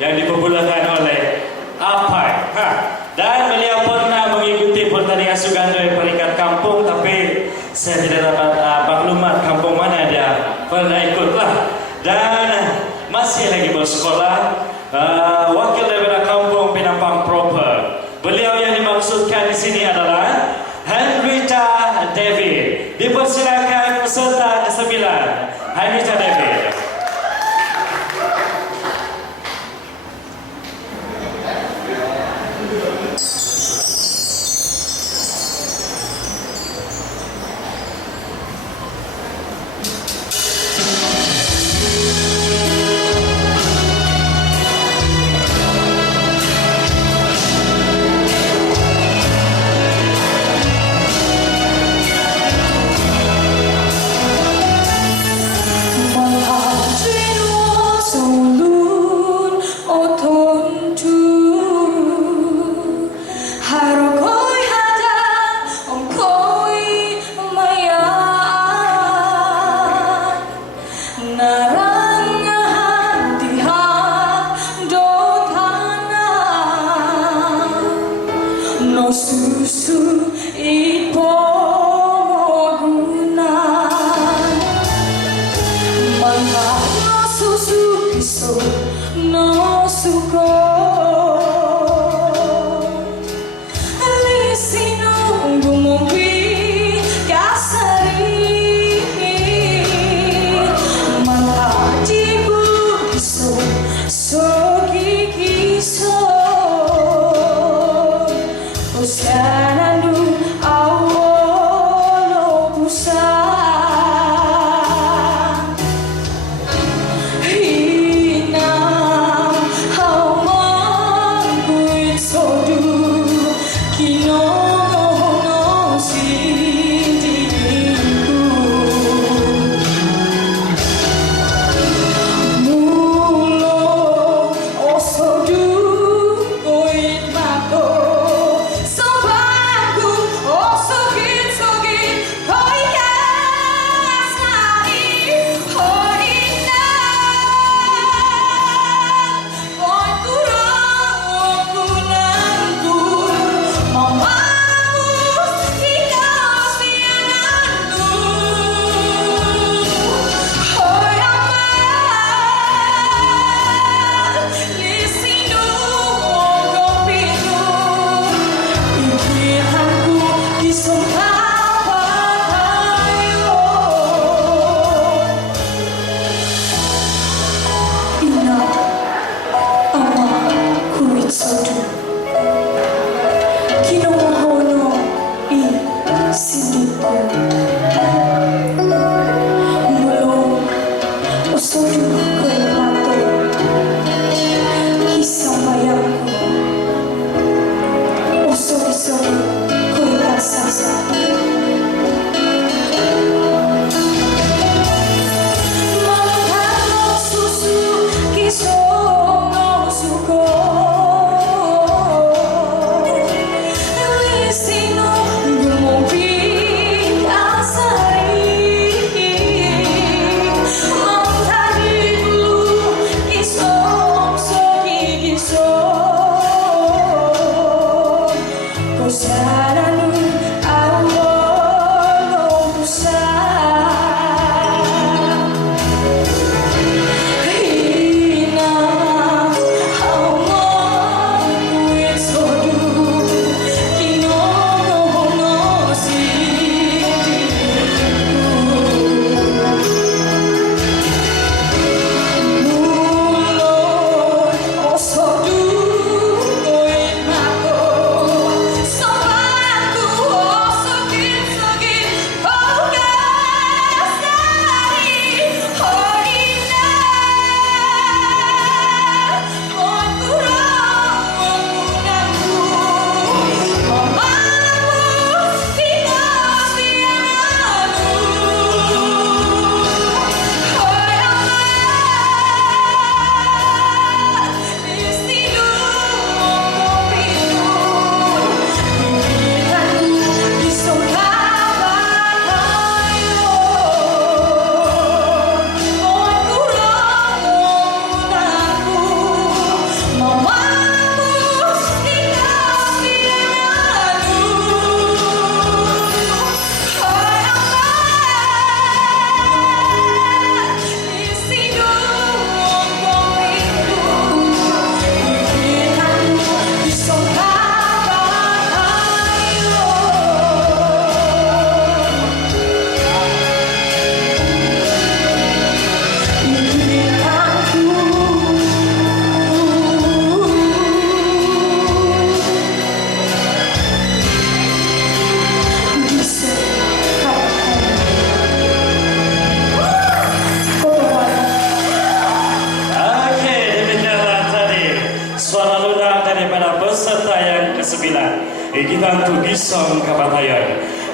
yang dipermulakan oleh APAI. Dan beliau pernah mengikuti pertandingan Sugandoi peringkat kampung, tapi saya tidak dapat maklumat kampung mana dia pernah ikutlah. Dan masih lagi bersekolah, wakil daripada kampung Penampang Proper. Beliau yang dimaksudkan di sini adalah Henrietta David. Dipersilakan peserta ke-9, Henrietta David. Susu ipo guna mangga no susu piso no suko lisino gumombi kasari mangga jibu piso sogi kiso Usianandu awolo pusa Hina Kita untuk gisong kabatayan.